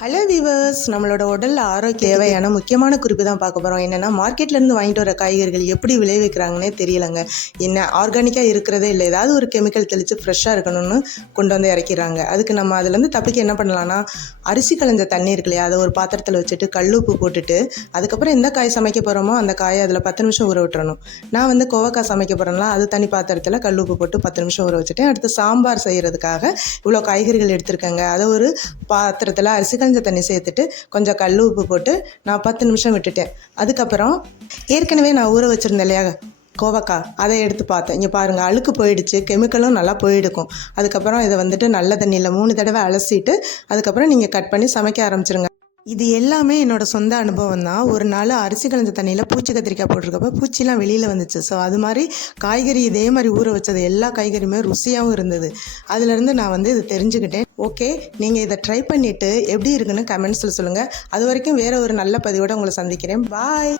Hello viewers நம்மளோட உடல் ஆரோக்கிய தேவையான முக்கியமான குறிப்பு தான் பார்க்க போகிறோம் என்னென்னா மார்க்கெட்லேருந்து வாங்கிட்டு வர காய்கறிகள் எப்படி விளைவிக்கிறாங்கன்னே தெரியலங்க. என்ன ஆர்கானிக்காக இருக்கிறதே இல்லை. ஏதாவது ஒரு கெமிக்கல் தெளித்து ஃப்ரெஷ்ஷாக இருக்கணும்னு கொண்டு வந்து இறக்கிறாங்க அதுக்கு நம்ம அதுலேருந்து தப்பிக்க என்ன பண்ணலாம்னா அரிசி களைஞ்ச தண்ணி இருக்கு இல்லையா அதை ஒரு பாத்திரத்தில் வச்சுட்டு கல்லுப்பு போட்டுட்டு அதுக்கப்புறம் எந்த காய் சமைக்க போகிறோமோ அந்த காயை அதில் பத்து நிமிஷம் ஊற விட்டுறணும். நான் வந்து கோவக்காய் சமைக்க போகிறேன்னா அது தனி பாத்திரத்தில் கல்லுப்பு போட்டு பத்து நிமிஷம் ஊற வச்சுட்டேன் அடுத்து சாம்பார் செய்கிறதுக்காக இவ்வளோ காய்கறிகள் எடுத்திருக்கேங்க. அதை ஒரு பாத்திரத்தில் அரிசி களைஞ்ச தண்ணி சேர்த்துட்டு கொஞ்சம் கல் உப்பு போட்டு நான் பத்து நிமிஷம் விட்டுட்டேன். அதுக்கப்புறம் ஏற்கனவே நான் ஊற வச்சுருந்தேன் இல்லையா கோவக்காய் அதை எடுத்து பார்த்தேன். இங்கே பாருங்கள் அழுக்கு போயிடுச்சு. கெமிக்கலும் நல்லா போயிடுக்கும். அதுக்கப்புறம் இதை வந்துட்டு நல்ல தண்ணியில் மூணு தடவை அலசிட்டு அதுக்கப்புறம் நீங்கள் கட் பண்ணி சமைக்க ஆரம்பிச்சிருங்க. இது எல்லாமே என்னோட சொந்த அனுபவம் தான். ஒரு நாள் அரிசி கலந்த தண்ணியில் பூச்சி கத்திரிக்காய் போட்டிருக்கப்ப பூச்சிலாம் வெளியில் வந்துச்சு. ஸோ அது மாதிரி காய்கறி இதே மாதிரி ஊற வச்சது. எல்லா காய்கறியுமே ருசியாகவும் இருந்தது. அதுலேருந்து நான் வந்து இது தெரிஞ்சுக்கிட்டேன். ஓகே நீங்கள் இதை ட்ரை பண்ணிவிட்டு எப்படி இருக்குன்னு கமெண்ட்ஸில் சொல்லுங்கள் அது வரைக்கும் வேறு ஒரு நல்ல பதிவோடு உங்களை சந்திக்கிறேன். பாய்